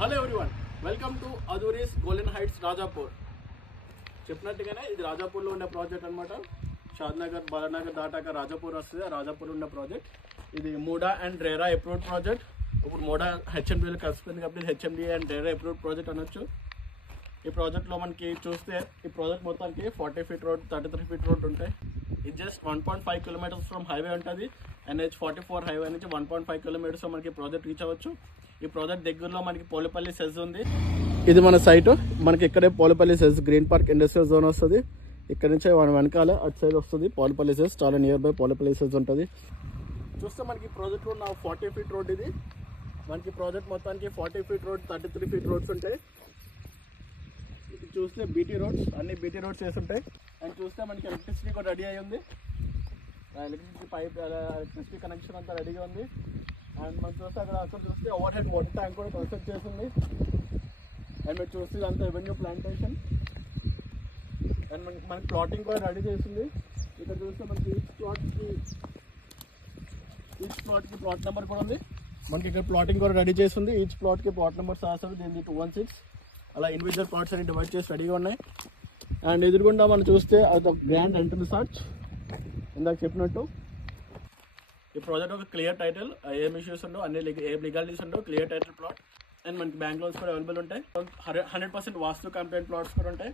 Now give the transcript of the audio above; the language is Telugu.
Hello everyone, welcome to Aduri's golden heights Rajapur. చెప్పినట్టుగానే ఇది రాజాపూర్లో ఉన్న ప్రాజెక్ట్ అనమాట. షాద్నగర్ బాలానగర్ దాటాక రాజాపూర్ వస్తుంది. రాజాపూర్ ఉన్న ప్రాజెక్ట్ ఇది మూడా అండ్ రేరా అప్రూవ్డ్ ప్రాజెక్ట్. ఇప్పుడు మూడా హెచ్ఎండిలో కలిసిపోయింది కాబట్టి HMD and RERA approved project అనొచ్చు. ఈ ప్రాజెక్ట్లో మనకి చూస్తే ఈ ప్రాజెక్ట్ మొత్తానికి 40 feet రోడ్, 33 feet రోడ్ ఉంటాయి. ఇది జస్ట్ 1.5 kilometers ఫ్రమ్ హైవే ఉంటుంది. NH44 హైవే నుంచి 1.5 kilometers మనకి ప్రాజెక్ట్ రీచ్ అవ్వచ్చు. ఈ ప్రాజెక్ట్ దగ్గరలో మనకి పోలేపల్లి సెజ్ ఉంది. ఇది మన సైట్. మనకి ఇక్కడే Polepally SEZ green park industrial zone వస్తుంది. ఇక్కడ నుంచి వెనకాల అటు సైడ్ వస్తుంది పోలేపల్లి సెజ్. చాలా నియర్ బై పోలేపల్లి సెజ్ ఉంటుంది. చూస్తే మనకి ప్రాజెక్ట్లో ఉన్న 40 feet రోడ్ ఇది. మనకి ప్రాజెక్ట్ మొత్తానికి 40 feet రోడ్, 33 feet రోడ్స్ ఉంటాయి. ఇది చూస్తే బీటీ రోడ్స్, అన్ని బీటీ రోడ్స్ వేస్తుంటాయి. అండ్ చూస్తే మనకి ఎలక్ట్రిసిటీ కూడా రెడీ అయ్యి ఉంది. ఎలక్ట్రిసిటీ పైప్, ఎలక్ట్రిసిటీ కనెక్షన్ అంతా రెడీగా ఉంది. అండ్ మనం చూస్తే అక్కడ చూస్తే ఓవర్ హెడ్ వాటర్ ట్యాంక్ కూడా కన్స్ట్రక్ట్ చేసింది. అండ్ మీరు చూస్తే ఇదంతా రెవెన్యూ ప్లాంటేషన్. అండ్ మనకి ప్లాటింగ్ కూడా రెడీ చేసింది. ఇక్కడ చూస్తే మనకి ఈచ్ ప్లాట్కి ప్లాట్ నెంబర్ కూడా ఉంది. మనకి ఇక్కడ ప్లాటింగ్ కూడా రెడీ చేసింది. ఈచ్ ప్లాట్కి ప్లాట్ నెంబర్స్ రాస్తారు. దీన్ని 216 అలా ఇండివిజువల్ ప్లాట్స్ అని డివైడ్ చేసి రెడీగా ఉన్నాయి. అండ్ ఎదురుగుండా మనం చూస్తే అది ఒక గ్రాండ్ ఎంట్రన్స్ ఆర్చ్. ఇందాక చెప్పినట్టు ఈ ప్రాజెక్ట్ ఒక క్లియర్ టైటిల్, ఏం ఇష్యూస్ ఉండవు, అన్ని ఏం లీగాలిటీస్ ఉండవు, క్లియర్ టైటిల్ ప్లాట్. అండ్ మనకి బ్యాంక్ లోన్స్ కూడా అవైలబుల్ ఉంటాయి. 100% వాస్తు కంప్లైంట్ ప్లాట్స్ కూడా ఉంటాయి.